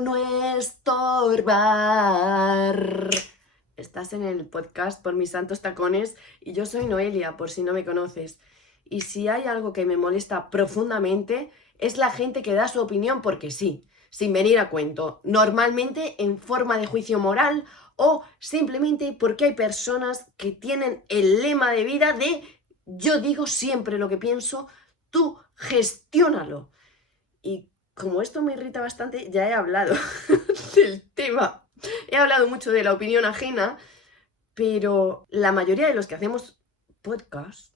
no estorbar. Estás en el podcast Por mis santos tacones y yo soy Noelia, por si no me conoces. Y si hay algo que me molesta profundamente es la gente que da su opinión porque sí, sin venir a cuento, normalmente en forma de juicio moral o simplemente porque hay personas que tienen el lema de vida de yo digo siempre lo que pienso, tú gestiónalo. Y como esto me irrita bastante, ya he hablado del tema. He hablado mucho de la opinión ajena, pero la mayoría de los que hacemos podcast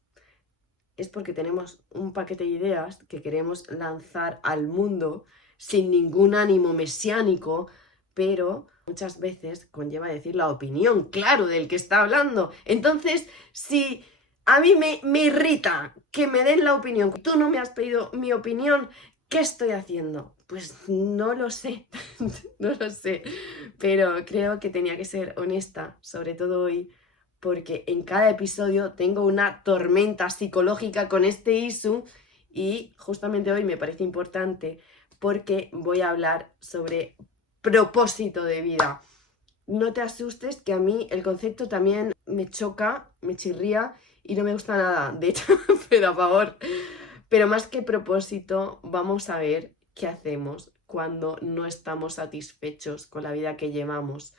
es porque tenemos un paquete de ideas que queremos lanzar al mundo sin ningún ánimo mesiánico, pero muchas veces conlleva decir la opinión, claro, del que está hablando. Entonces, si a mí me irrita que me den la opinión, tú no me has pedido mi opinión, ¿qué estoy haciendo? Pues no lo sé, no lo sé, pero creo que tenía que ser honesta, sobre todo hoy, porque en cada episodio tengo una tormenta psicológica con este issue y justamente hoy me parece importante porque voy a hablar sobre propósito de vida. No te asustes que a mí el concepto también me choca, me chirría y no me gusta nada, de hecho, pero a favor. Pero más que propósito, vamos a ver qué hacemos cuando no estamos satisfechos con la vida que llevamos.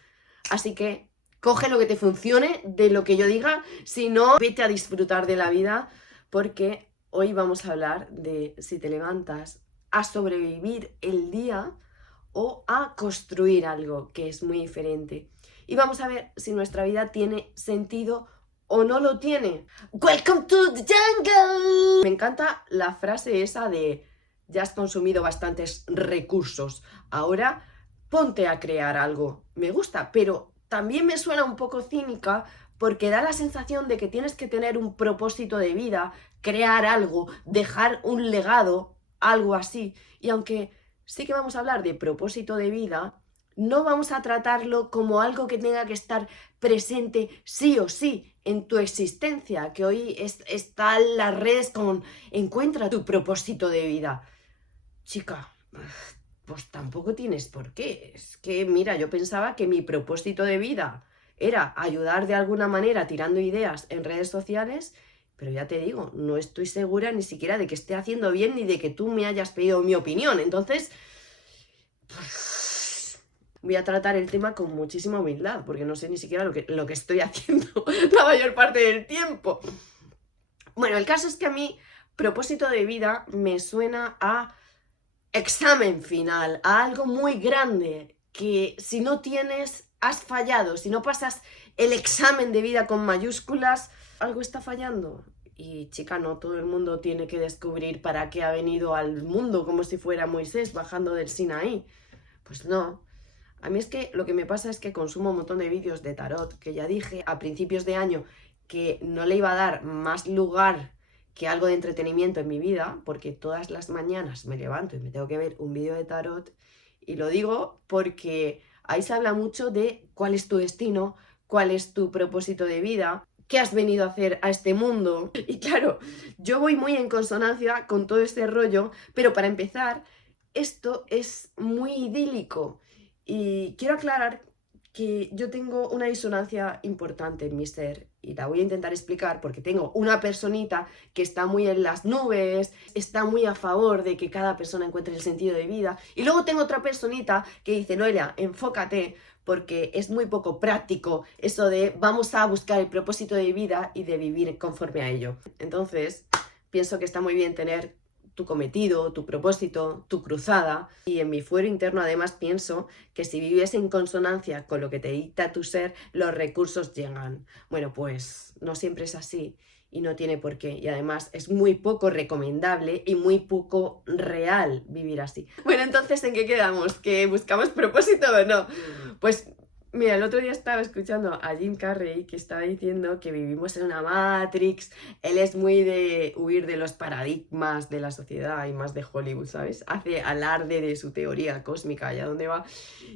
Así que coge lo que te funcione de lo que yo diga, si no, vete a disfrutar de la vida, porque hoy vamos a hablar de si te levantas a sobrevivir el día o a construir algo, que es muy diferente. Y vamos a ver si nuestra vida tiene sentido o no lo tiene. Welcome to the jungle. Me encanta la frase esa de ya has consumido bastantes recursos, ahora ponte a crear algo. Me gusta, pero también me suena un poco cínica porque da la sensación de que tienes que tener un propósito de vida, crear algo, dejar un legado, algo así. Y aunque sí que vamos a hablar de propósito de vida, no vamos a tratarlo como algo que tenga que estar presente sí o sí en tu existencia, que hoy están las redes con encuentra tu propósito de vida. Chica, pues tampoco tienes por qué. Es que, mira, yo pensaba que mi propósito de vida era ayudar de alguna manera tirando ideas en redes sociales, pero ya te digo, no estoy segura ni siquiera de que esté haciendo bien ni de que tú me hayas pedido mi opinión. Entonces, voy a tratar el tema con muchísima humildad, porque no sé ni siquiera lo que estoy haciendo la mayor parte del tiempo. Bueno, el caso es que a mí propósito de vida me suena a examen final, a algo muy grande que si no tienes, has fallado. Si no pasas el examen de vida con mayúsculas, algo está fallando. Y chica, no todo el mundo tiene que descubrir para qué ha venido al mundo como si fuera Moisés bajando del Sinaí. Pues no. A mí es que lo que me pasa es que consumo un montón de vídeos de tarot, que ya dije a principios de año que no le iba a dar más lugar que algo de entretenimiento en mi vida, porque todas las mañanas me levanto y me tengo que ver un vídeo de tarot, y lo digo porque ahí se habla mucho de cuál es tu destino, cuál es tu propósito de vida, qué has venido a hacer a este mundo. Y claro, yo voy muy en consonancia con todo este rollo, pero para empezar, esto es muy idílico. Y quiero aclarar que yo tengo una disonancia importante en mi ser y la voy a intentar explicar porque tengo una personita que está muy en las nubes, está muy a favor de que cada persona encuentre el sentido de vida, y luego tengo otra personita que dice, Noelia, enfócate porque es muy poco práctico eso de vamos a buscar el propósito de vida y de vivir conforme a ello. Entonces, pienso que está muy bien tener tu cometido, tu propósito, tu cruzada. Y en mi fuero interno además pienso que si vives en consonancia con lo que te dicta tu ser, los recursos llegan. Bueno, pues no siempre es así y no tiene por qué. Y además es muy poco recomendable y muy poco real vivir así. Bueno, entonces, ¿en qué quedamos? ¿Que buscamos propósito o no? Pues mira, el otro día estaba escuchando a Jim Carrey que estaba diciendo que vivimos en una Matrix. Él es muy de huir de los paradigmas de la sociedad y más de Hollywood, ¿sabes? Hace alarde de su teoría cósmica, allá donde va.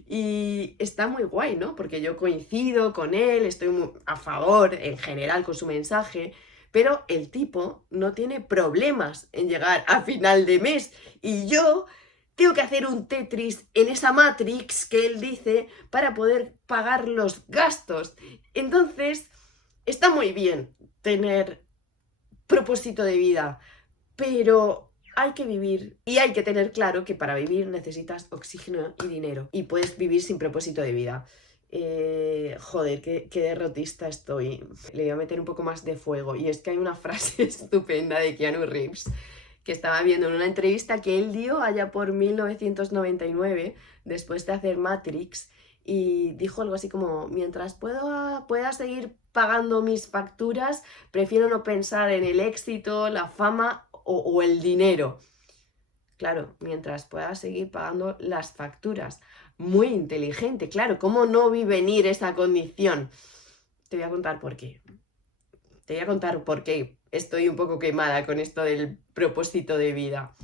Y está muy guay, ¿no? Porque yo coincido con él, estoy muy a favor en general con su mensaje, pero el tipo no tiene problemas en llegar a final de mes. Y yo tengo que hacer un Tetris en esa Matrix que él dice para poder pagar los gastos. Entonces, está muy bien tener propósito de vida, pero hay que vivir y hay que tener claro que para vivir necesitas oxígeno y dinero y puedes vivir sin propósito de vida. Joder, qué derrotista estoy. Le voy a meter un poco más de fuego. Y es que hay una frase estupenda de Keanu Reeves que estaba viendo en una entrevista que él dio allá por 1999, después de hacer Matrix, y dijo algo así como: mientras pueda seguir pagando mis facturas, prefiero no pensar en el éxito, la fama o el dinero. Claro, mientras pueda seguir pagando las facturas. Muy inteligente, claro. ¿Cómo no vi venir esa condición? Te voy a contar por qué. Te voy a contar por qué estoy un poco quemada con esto del propósito de vida.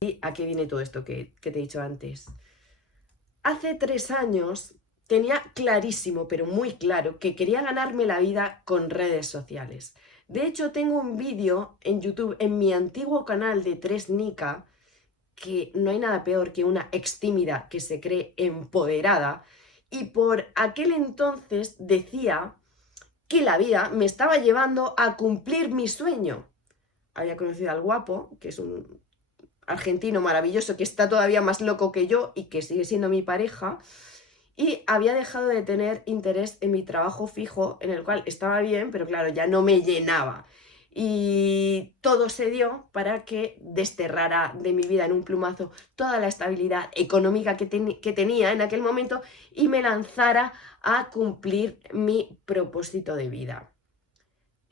¿Y a qué viene todo esto que te he dicho antes? Hace 3 años tenía clarísimo, pero muy claro, que quería ganarme la vida con redes sociales. De hecho, tengo un vídeo en YouTube, en mi antiguo canal de 3Nika, que no hay nada peor que una ex tímida que se cree empoderada, y por aquel entonces decía que la vida me estaba llevando a cumplir mi sueño. Había conocido al guapo, que es un argentino maravilloso, que está todavía más loco que yo y que sigue siendo mi pareja, y había dejado de tener interés en mi trabajo fijo, en el cual estaba bien, pero claro, ya no me llenaba. Y todo se dio para que desterrara de mi vida en un plumazo toda la estabilidad económica que tenía en aquel momento y me lanzara a cumplir mi propósito de vida.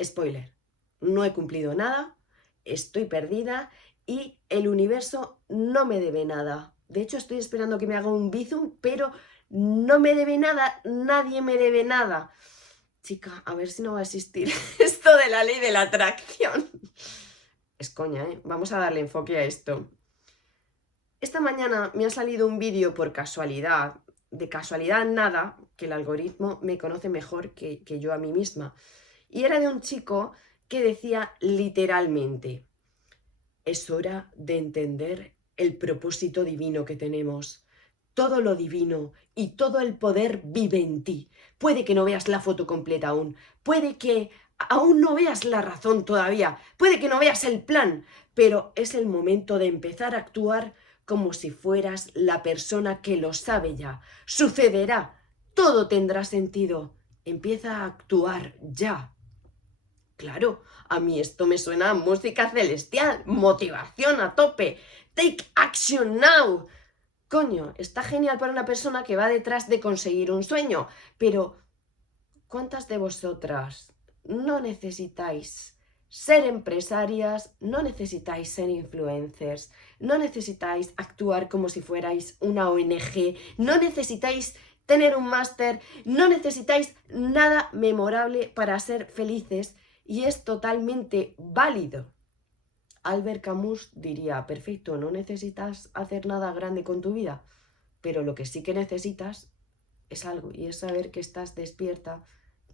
Spoiler, no he cumplido nada, estoy perdida y el universo no me debe nada. De hecho, estoy esperando que me haga un bizum, pero no me debe nada, nadie me debe nada. Chica, a ver si no va a existir esto de la ley de la atracción. Es coña, ¿eh? Vamos a darle enfoque a esto. Esta mañana me ha salido un vídeo por casualidad, de casualidad nada, que el algoritmo me conoce mejor que yo a mí misma. Y era de un chico que decía literalmente: es hora de entender el propósito divino que tenemos. Todo lo divino y todo el poder vive en ti. Puede que no veas la foto completa aún, puede que aún no veas la razón todavía, puede que no veas el plan, pero es el momento de empezar a actuar como si fueras la persona que lo sabe ya. Sucederá, todo tendrá sentido. Empieza a actuar ya. Claro, a mí esto me suena a música celestial, motivación a tope. Take action now. Coño, está genial para una persona que va detrás de conseguir un sueño, pero ¿cuántas de vosotras no necesitáis ser empresarias, no necesitáis ser influencers, no necesitáis actuar como si fuerais una ONG, no necesitáis tener un máster, no necesitáis nada memorable para ser felices y es totalmente válido? Albert Camus diría: perfecto, no necesitas hacer nada grande con tu vida, pero lo que sí que necesitas es algo, y es saber que estás despierta,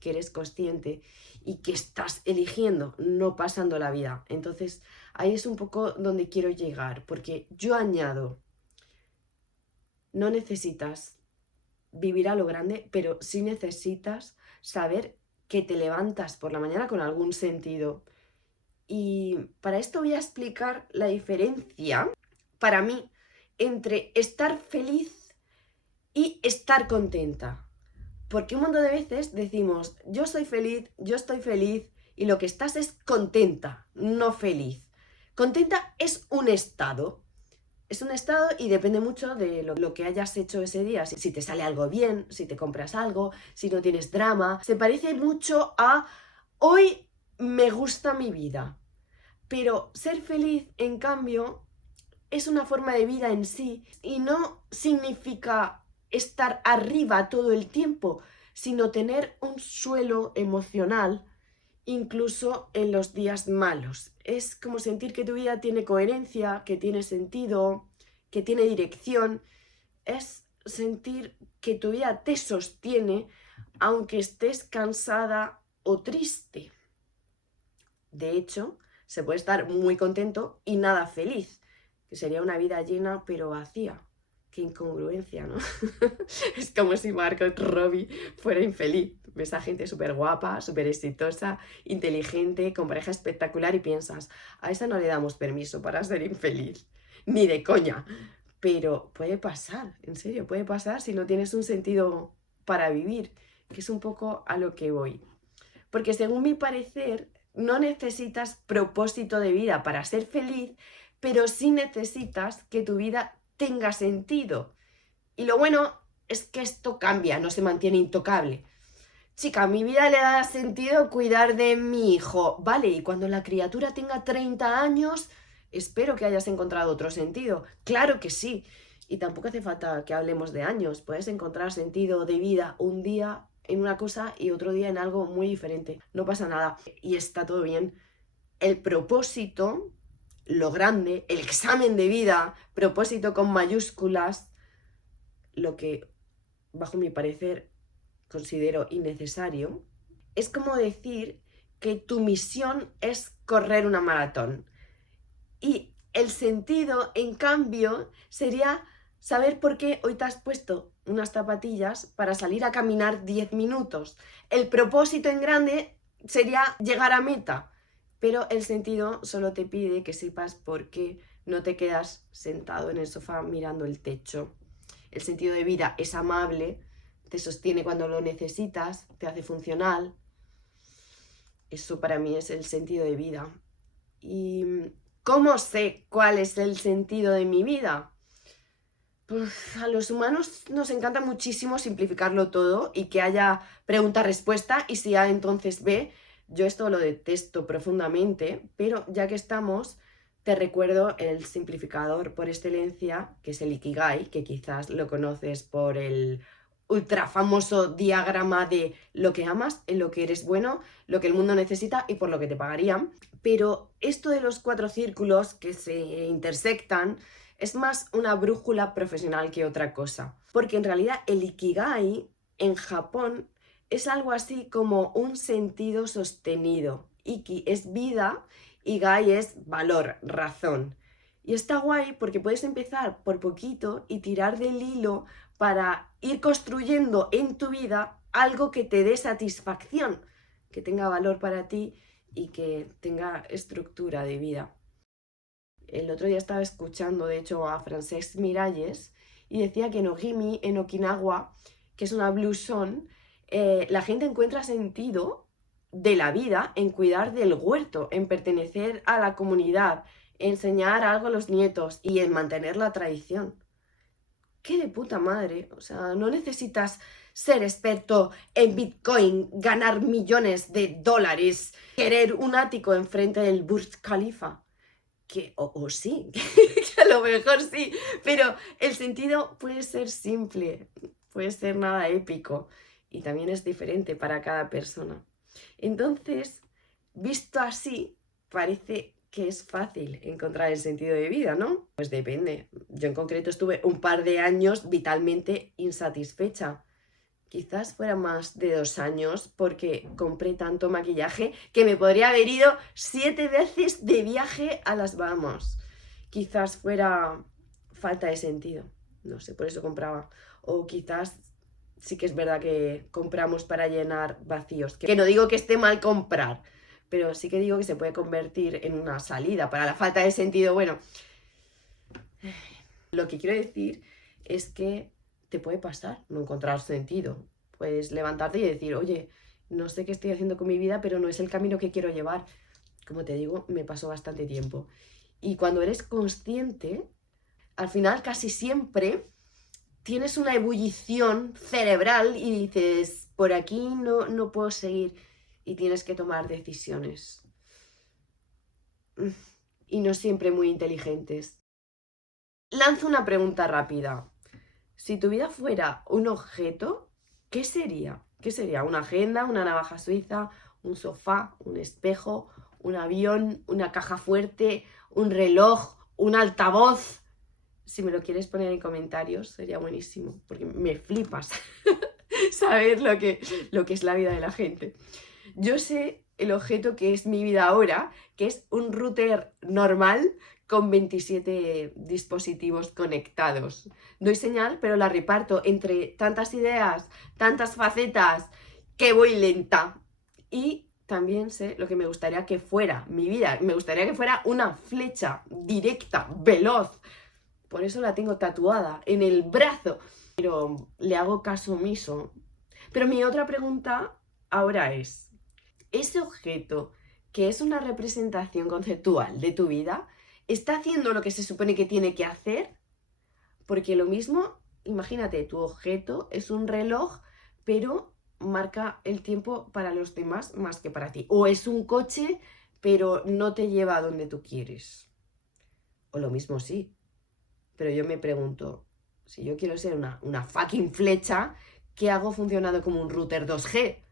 que eres consciente y que estás eligiendo, no pasando la vida. Entonces, ahí es un poco donde quiero llegar, porque yo añado: no necesitas vivir a lo grande, pero sí necesitas saber que te levantas por la mañana con algún sentido. Y para esto voy a explicar la diferencia, para mí, entre estar feliz y estar contenta. Porque un montón de veces decimos: yo soy feliz, yo estoy feliz, y lo que estás es contenta, no feliz. Contenta es un estado. Es un estado y depende mucho de lo que hayas hecho ese día. Si te sale algo bien, si te compras algo, si no tienes drama. Se parece mucho a hoy me gusta mi vida. Pero ser feliz, en cambio, es una forma de vida en sí y no significa estar arriba todo el tiempo, sino tener un suelo emocional incluso en los días malos. Es como sentir que tu vida tiene coherencia, que tiene sentido, que tiene dirección. Es sentir que tu vida te sostiene aunque estés cansada o triste. De hecho, se puede estar muy contento y nada feliz, que sería una vida llena pero vacía. Qué incongruencia, ¿no? Es como si Margot Robbie fuera infeliz. Ves a gente súper guapa, súper exitosa, inteligente, con pareja espectacular y piensas, a esa no le damos permiso para ser infeliz. Ni de coña. Pero puede pasar, en serio, puede pasar si no tienes un sentido para vivir, que es un poco a lo que voy. Porque según mi parecer, no necesitas propósito de vida para ser feliz, pero sí necesitas que tu vida tenga sentido. Y lo bueno es que esto cambia, no se mantiene intocable. Chica, a mi vida le da sentido cuidar de mi hijo. Vale, y cuando la criatura tenga 30 años, espero que hayas encontrado otro sentido. Claro que sí. Y tampoco hace falta que hablemos de años. Puedes encontrar sentido de vida un día en una cosa y otro día en algo muy diferente. No pasa nada. Y está todo bien. El propósito, lo grande, el examen de vida, propósito con mayúsculas, lo que, bajo mi parecer, considero innecesario, es como decir que tu misión es correr una maratón. Y el sentido, en cambio, sería saber por qué hoy te has puesto unas zapatillas para salir a caminar 10 minutos. El propósito en grande sería llegar a meta, pero el sentido solo te pide que sepas por qué no te quedas sentado en el sofá mirando el techo. El sentido de vida es amable, te sostiene cuando lo necesitas, te hace funcional. Eso para mí es el sentido de vida. ¿Y cómo sé cuál es el sentido de mi vida? Pues a los humanos nos encanta muchísimo simplificarlo todo y que haya pregunta-respuesta y si A entonces B. Yo esto lo detesto profundamente, pero ya que estamos, te recuerdo el simplificador por excelencia, que es el Ikigai, que quizás lo conoces por el ultra famoso diagrama de lo que amas, en lo que eres bueno, lo que el mundo necesita y por lo que te pagarían. Pero esto de los 4 círculos que se intersectan es más una brújula profesional que otra cosa. Porque en realidad el Ikigai en Japón es algo así como un sentido sostenido. Iki es vida y Gai es valor, razón. Y está guay porque puedes empezar por poquito y tirar del hilo para ir construyendo en tu vida algo que te dé satisfacción, que tenga valor para ti y que tenga estructura de vida. El otro día estaba escuchando, de hecho, a Francesc Miralles y decía que en Ojimi, en Okinawa, que es una blue zone, la gente encuentra sentido de la vida en cuidar del huerto, en pertenecer a la comunidad, enseñar algo a los nietos y en mantener la tradición. ¡Qué de puta madre! O sea, no necesitas ser experto en Bitcoin, ganar millones de dólares, querer un ático enfrente del Burj Khalifa. O sí, que a lo mejor sí, pero el sentido puede ser simple, puede ser nada épico y también es diferente para cada persona. Entonces, visto así, parece que es fácil encontrar el sentido de vida, ¿no? Pues depende. Yo en concreto estuve un par de años vitalmente insatisfecha. Quizás fuera más de 2 años porque compré tanto maquillaje que me podría haber ido 7 veces de viaje a las Bahamas. Quizás fuera falta de sentido, no sé, por eso compraba. O quizás sí que es verdad que compramos para llenar vacíos. Que no digo que esté mal comprar, pero sí que digo que se puede convertir en una salida para la falta de sentido. Bueno, lo que quiero decir es que te puede pasar no encontrar sentido. Puedes levantarte y decir, oye, no sé qué estoy haciendo con mi vida, pero no es el camino que quiero llevar. Como te digo, me pasó bastante tiempo. Y cuando eres consciente, al final casi siempre tienes una ebullición cerebral y dices, por aquí no puedo seguir y tienes que tomar decisiones. Y no siempre muy inteligentes. Lanzo una pregunta rápida. Si tu vida fuera un objeto, ¿qué sería? ¿Qué sería? ¿Una agenda, una navaja suiza, un sofá, un espejo, un avión, una caja fuerte, un reloj, un altavoz? Si me lo quieres poner en comentarios, sería buenísimo, porque me flipas saber lo que es la vida de la gente. Yo sé el objeto que es mi vida ahora, que es un router normal con 27 dispositivos conectados. Doy señal, pero la reparto entre tantas ideas, tantas facetas, que voy lenta. Y también sé lo que me gustaría que fuera mi vida. Me gustaría que fuera una flecha directa, veloz. Por eso la tengo tatuada en el brazo. Pero le hago caso omiso. Pero mi otra pregunta ahora es, ¿ese objeto que es una representación conceptual de tu vida está haciendo lo que se supone que tiene que hacer? Porque lo mismo, imagínate, tu objeto es un reloj, pero marca el tiempo para los demás más que para ti. O es un coche, pero no te lleva a donde tú quieres. O lo mismo sí. Pero yo me pregunto, si yo quiero ser una fucking flecha, ¿qué hago funcionando como un router 2G?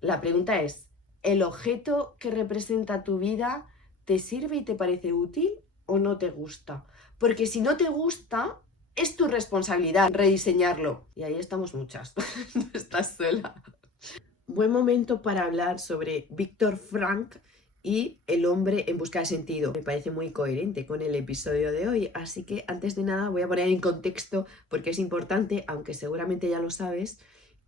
La pregunta es, ¿el objeto que representa tu vida te sirve y te parece útil o no te gusta? Porque si no te gusta, es tu responsabilidad rediseñarlo. Y ahí estamos muchas, no estás sola. Buen momento para hablar sobre Viktor Frankl y el hombre en busca de sentido. Me parece muy coherente con el episodio de hoy, así que antes de nada voy a poner en contexto, porque es importante, aunque seguramente ya lo sabes,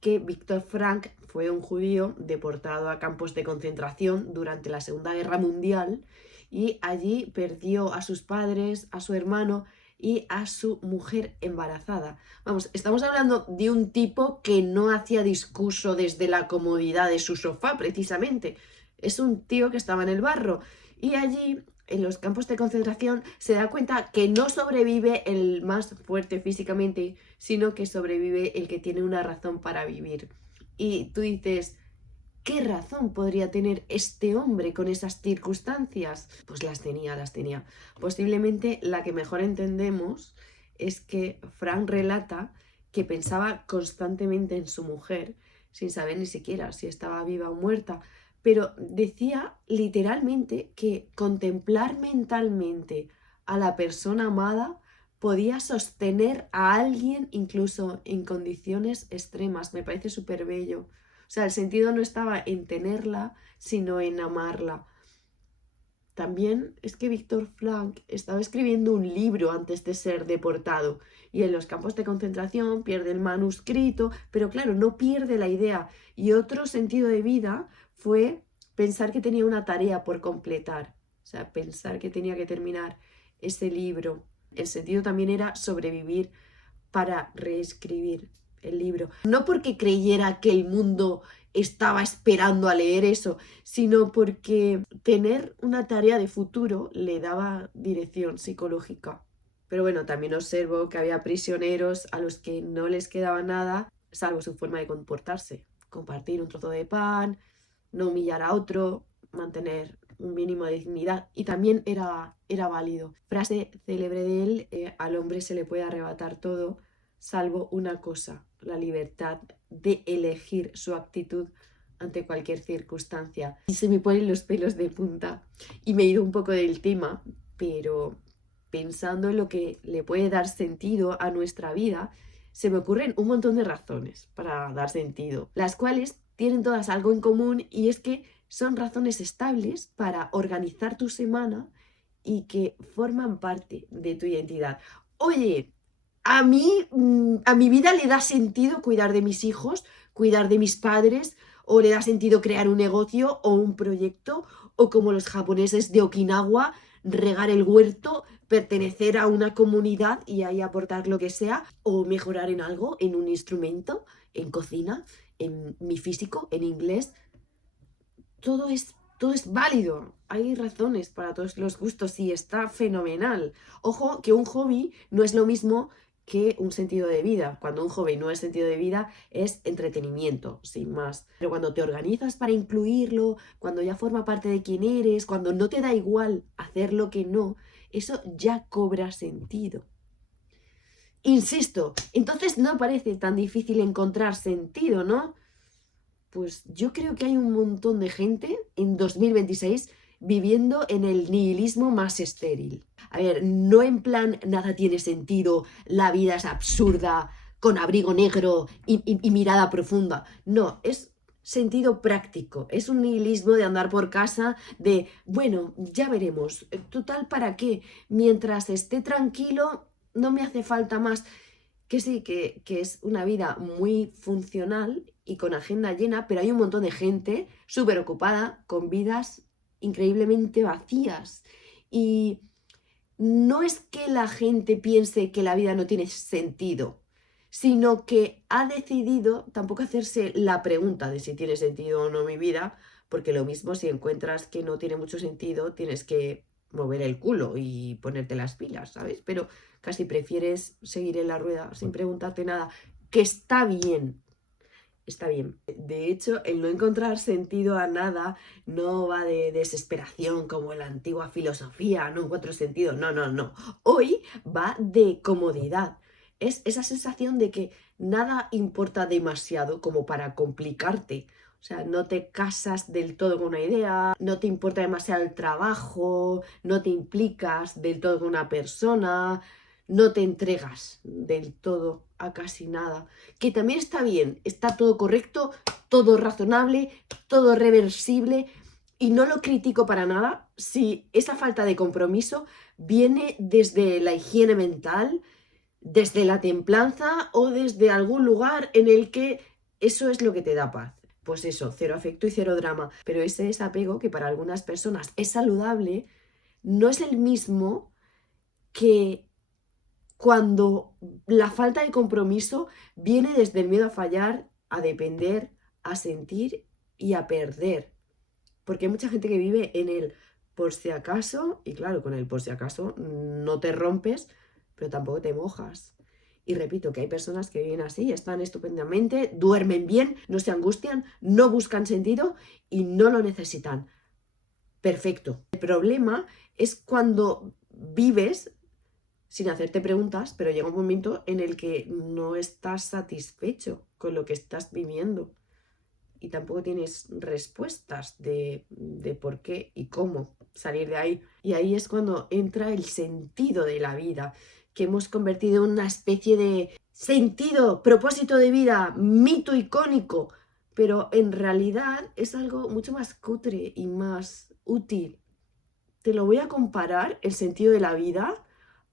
que Viktor Frankl fue un judío deportado a campos de concentración durante la Segunda Guerra Mundial y allí perdió a sus padres, a su hermano y a su mujer embarazada. Vamos, estamos hablando de un tipo que no hacía discurso desde la comodidad de su sofá, precisamente. Es un tío que estaba en el barro y allí, en los campos de concentración, se da cuenta que no sobrevive el más fuerte físicamente, sino que sobrevive el que tiene una razón para vivir. Y tú dices, ¿qué razón podría tener este hombre con esas circunstancias? Pues las tenía. Posiblemente la que mejor entendemos es que Frank relata que pensaba constantemente en su mujer, sin saber ni siquiera si estaba viva o muerta, pero decía literalmente que contemplar mentalmente a la persona amada podía sostener a alguien incluso en condiciones extremas. Me parece súper bello. O sea, el sentido no estaba en tenerla, sino en amarla. También es que Viktor Frankl estaba escribiendo un libro antes de ser deportado y en los campos de concentración pierde el manuscrito, pero claro, no pierde la idea. Y otro sentido de vida fue pensar que tenía una tarea por completar, o sea, pensar que tenía que terminar ese libro. El sentido también era sobrevivir para reescribir el libro. No porque creyera que el mundo estaba esperando a leer eso, sino porque tener una tarea de futuro le daba dirección psicológica. Pero bueno, también observo que había prisioneros a los que no les quedaba nada, salvo su forma de comportarse. Compartir un trozo de pan, no humillar a otro, mantener un mínimo de dignidad. Y también era válido. Frase célebre de él, al hombre se le puede arrebatar todo, salvo una cosa, la libertad de elegir su actitud ante cualquier circunstancia. Y se me ponen los pelos de punta y me he ido un poco del tema, pero pensando en lo que le puede dar sentido a nuestra vida, se me ocurren un montón de razones para dar sentido, las cuales tienen todas algo en común y es que son razones estables para organizar tu semana y que forman parte de tu identidad. Oye, a mi vida le da sentido cuidar de mis hijos, cuidar de mis padres, o le da sentido crear un negocio o un proyecto, o como los japoneses de Okinawa, regar el huerto, pertenecer a una comunidad y ahí aportar lo que sea, o mejorar en algo, en un instrumento, en cocina, en mi físico, en inglés. Todo es válido. Hay razones para todos los gustos y está fenomenal. Ojo, que un hobby no es lo mismo que un sentido de vida. Cuando un hobby no es sentido de vida, es entretenimiento, sin más. Pero cuando te organizas para incluirlo, cuando ya forma parte de quién eres, cuando no te da igual hacer lo que no, eso ya cobra sentido. Insisto, entonces no parece tan difícil encontrar sentido, ¿no? Pues yo creo que hay un montón de gente en 2026 viviendo en el nihilismo más estéril. A ver, no en plan nada tiene sentido, la vida es absurda, con abrigo negro y mirada profunda. No, es sentido práctico, es un nihilismo de andar por casa, de, bueno, ya veremos, total, ¿para qué? Mientras esté tranquilo, no me hace falta más. Que sí, que es una vida muy funcional y con agenda llena, pero hay un montón de gente súper ocupada, con vidas increíblemente vacías. Y no es que la gente piense que la vida no tiene sentido, sino que ha decidido tampoco hacerse la pregunta de si tiene sentido o no mi vida, porque lo mismo si encuentras que no tiene mucho sentido, tienes que mover el culo y ponerte las pilas, ¿sabes? Pero casi prefieres seguir en la rueda sin preguntarte nada, que está bien. Está bien. De hecho, el no encontrar sentido a nada no va de desesperación como en la antigua filosofía, no encuentro sentido. No, no, no. Hoy va de comodidad. Es esa sensación de que nada importa demasiado como para complicarte. O sea, no te casas del todo con una idea, no te importa demasiado el trabajo, no te implicas del todo con una persona, no te entregas del todo a casi nada, que también está bien, está todo correcto, todo razonable, todo reversible y no lo critico para nada si esa falta de compromiso viene desde la higiene mental, desde la templanza o desde algún lugar en el que eso es lo que te da paz. Pues eso, cero afecto y cero drama. Pero ese desapego que para algunas personas es saludable, no es el mismo que cuando la falta de compromiso viene desde el miedo a fallar, a depender, a sentir y a perder. Porque hay mucha gente que vive en el por si acaso, y claro, con el por si acaso no te rompes, pero tampoco te mojas. Y repito que hay personas que viven así, están estupendamente, duermen bien, no se angustian, no buscan sentido y no lo necesitan. Perfecto. El problema es cuando vives sin hacerte preguntas, pero llega un momento en el que no estás satisfecho con lo que estás viviendo y tampoco tienes respuestas de por qué y cómo salir de ahí. Y ahí es cuando entra el sentido de la vida, que hemos convertido en una especie de sentido, propósito de vida, mito icónico, pero en realidad es algo mucho más cutre y más útil. Te lo voy a comparar, el sentido de la vida,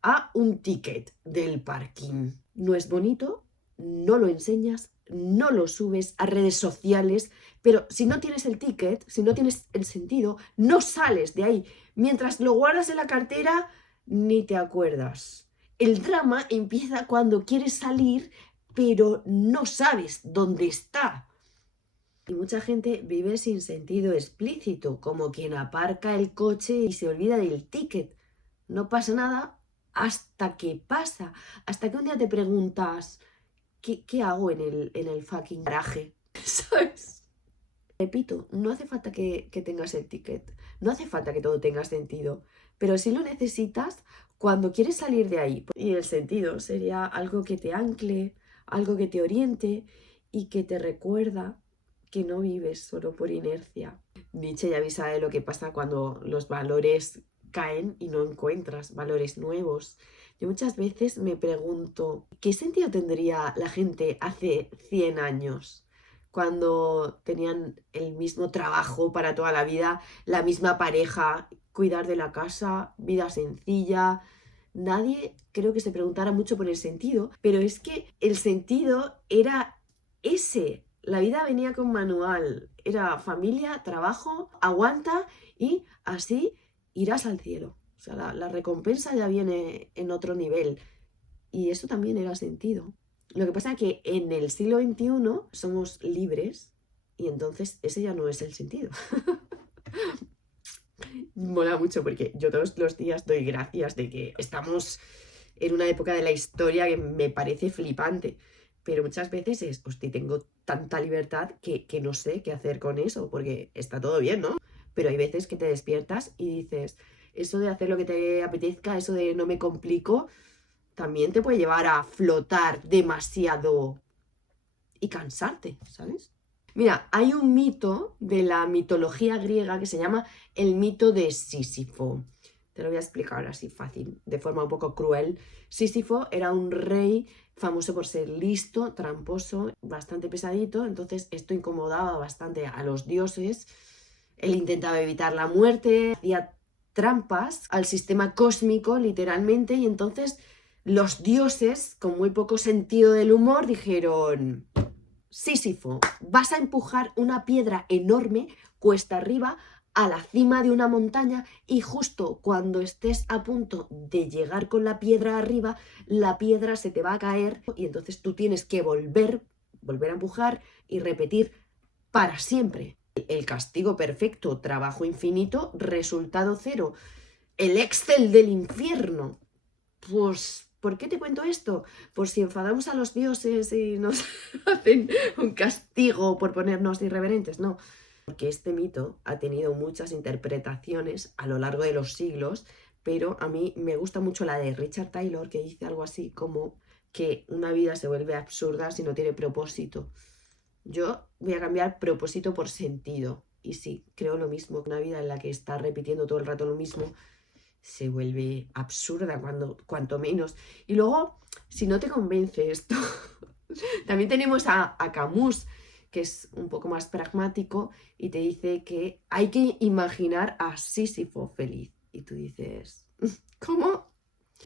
a un ticket del parking. No es bonito, no lo enseñas, no lo subes a redes sociales, pero si no tienes el ticket, si no tienes el sentido, no sales de ahí. Mientras lo guardas en la cartera, ni te acuerdas. El drama empieza cuando quieres salir, pero no sabes dónde está. Y mucha gente vive sin sentido explícito, como quien aparca el coche y se olvida del ticket. No pasa nada hasta que pasa, hasta que un día te preguntas, ¿qué hago en el fucking garaje? ¿Sabes? Repito, no hace falta que tengas el ticket, no hace falta que todo tenga sentido, pero si lo necesitas cuando quieres salir de ahí. Y el sentido sería algo que te ancle, algo que te oriente y que te recuerda que no vives solo por inercia. Nietzsche ya avisa de lo que pasa cuando los valores caen y no encuentras valores nuevos. Yo muchas veces me pregunto, ¿qué sentido tendría la gente hace 100 años? Cuando tenían el mismo trabajo para toda la vida, la misma pareja, cuidar de la casa, vida sencilla. Nadie creo que se preguntara mucho por el sentido, pero es que el sentido era ese. La vida venía con manual, era familia, trabajo, aguanta y así irás al cielo. O sea, la recompensa ya viene en otro nivel y eso también era sentido. Lo que pasa es que en el siglo XXI somos libres y entonces ese ya no es el sentido. Mola mucho porque yo todos los días doy gracias de que estamos en una época de la historia que me parece flipante. Pero muchas veces es, hostia, tengo tanta libertad que no sé qué hacer con eso, porque está todo bien, ¿no? Pero hay veces que te despiertas y dices, eso de hacer lo que te apetezca, eso de no me complico, también te puede llevar a flotar demasiado y cansarte, ¿sabes? Mira, hay un mito de la mitología griega que se llama el mito de Sísifo. Te lo voy a explicar así fácil, de forma un poco cruel. Sísifo era un rey famoso por ser listo, tramposo, bastante pesadito, entonces esto incomodaba bastante a los dioses. Él intentaba evitar la muerte, hacía trampas al sistema cósmico, literalmente, y entonces los dioses, con muy poco sentido del humor, dijeron: Sísifo, vas a empujar una piedra enorme cuesta arriba a la cima de una montaña y justo cuando estés a punto de llegar con la piedra arriba, la piedra se te va a caer y entonces tú tienes que volver a empujar y repetir para siempre. El castigo perfecto, trabajo infinito, resultado cero. El Excel del infierno. Pues, ¿por qué te cuento esto? Por si enfadamos a los dioses y nos hacen un castigo por ponernos irreverentes, no. Porque este mito ha tenido muchas interpretaciones a lo largo de los siglos, pero a mí me gusta mucho la de Richard Taylor, que dice algo así como que una vida se vuelve absurda si no tiene propósito. Yo voy a cambiar propósito por sentido. Y sí, creo lo mismo. Una vida en la que está repitiendo todo el rato lo mismo se vuelve absurda cuanto menos. Y luego, si no te convence esto, también tenemos a Camus, que es un poco más pragmático y te dice que hay que imaginar a Sísifo feliz. Y tú dices, ¿cómo?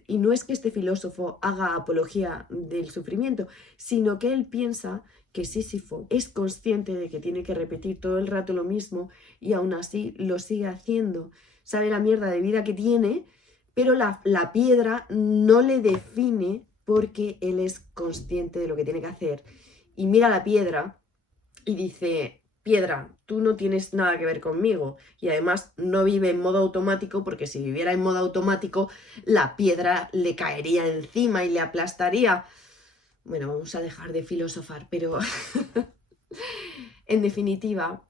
Y no es que este filósofo haga apología del sufrimiento, sino que él piensa que Sísifo es consciente de que tiene que repetir todo el rato lo mismo y aún así lo sigue haciendo. Sabe la mierda de vida que tiene, pero la piedra no le define porque él es consciente de lo que tiene que hacer. Y mira la piedra y dice: piedra, tú no tienes nada que ver conmigo. Y además no vive en modo automático, porque si viviera en modo automático, la piedra le caería encima y le aplastaría. Bueno, vamos a dejar de filosofar, pero en definitiva,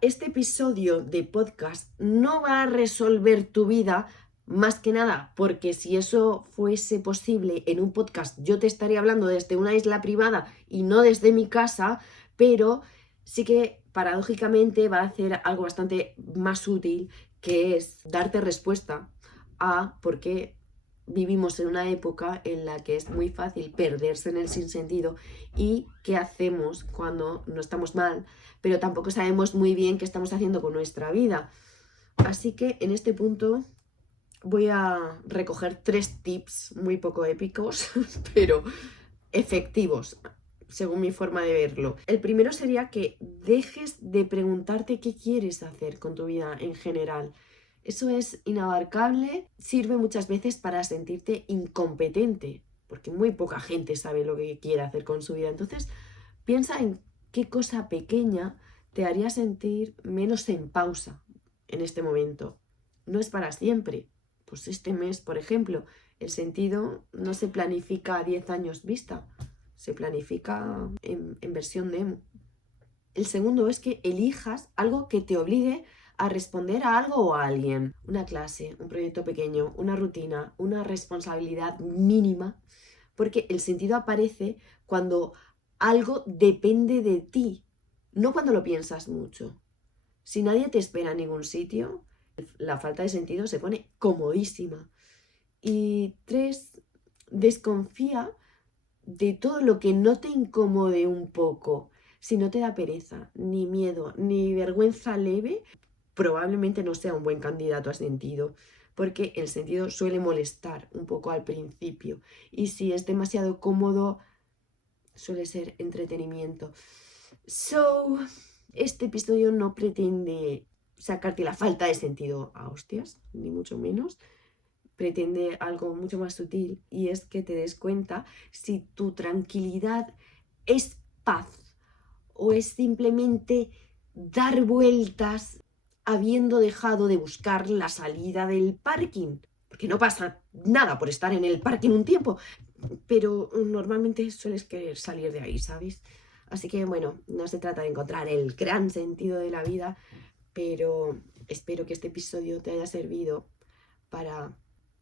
este episodio de podcast no va a resolver tu vida, más que nada porque si eso fuese posible en un podcast yo te estaría hablando desde una isla privada y no desde mi casa, pero sí que paradójicamente va a hacer algo bastante más útil, que es darte respuesta a por qué vivimos en una época en la que es muy fácil perderse en el sinsentido y qué hacemos cuando no estamos mal, pero tampoco sabemos muy bien qué estamos haciendo con nuestra vida. Así que en este punto voy a recoger 3 tips muy poco épicos, pero efectivos, según mi forma de verlo. El primero sería que dejes de preguntarte qué quieres hacer con tu vida en general. Eso es inabarcable, sirve muchas veces para sentirte incompetente, porque muy poca gente sabe lo que quiere hacer con su vida. Entonces, piensa en qué cosa pequeña te haría sentir menos en pausa en este momento. No es para siempre. Pues este mes, por ejemplo, el sentido no se planifica a 10 años vista, se planifica en versión demo. El segundo es que elijas algo que te obligue a responder a algo o a alguien. Una clase, un proyecto pequeño, una rutina, una responsabilidad mínima, porque el sentido aparece cuando algo depende de ti, no cuando lo piensas mucho. Si nadie te espera en ningún sitio, la falta de sentido se pone comodísima. Y 3, desconfía de todo lo que no te incomode un poco. Si no te da pereza, ni miedo, ni vergüenza leve, probablemente no sea un buen candidato a sentido, porque el sentido suele molestar un poco al principio. Y si es demasiado cómodo, suele ser entretenimiento. Este episodio no pretende sacarte la falta de sentido a hostias, ni mucho menos. Pretende algo mucho más sutil, y es que te des cuenta si tu tranquilidad es paz o es simplemente dar vueltas habiendo dejado de buscar la salida del parking. Porque no pasa nada por estar en el parking un tiempo, pero normalmente sueles querer salir de ahí, ¿sabes? Así que bueno, no se trata de encontrar el gran sentido de la vida, pero espero que este episodio te haya servido para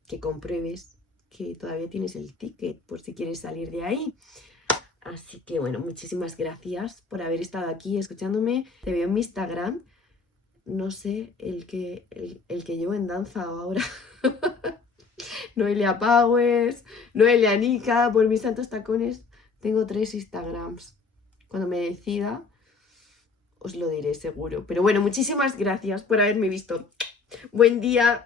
que compruebes que todavía tienes el ticket por si quieres salir de ahí. Así que bueno, muchísimas gracias por haber estado aquí escuchándome. Te veo en mi Instagram, no sé, el que llevo en danza ahora. Noelia Powers, Noelia Nica, por mis santos tacones. Tengo 3 Instagrams. Cuando me decida, os lo diré seguro. Pero bueno, muchísimas gracias por haberme visto. Buen día.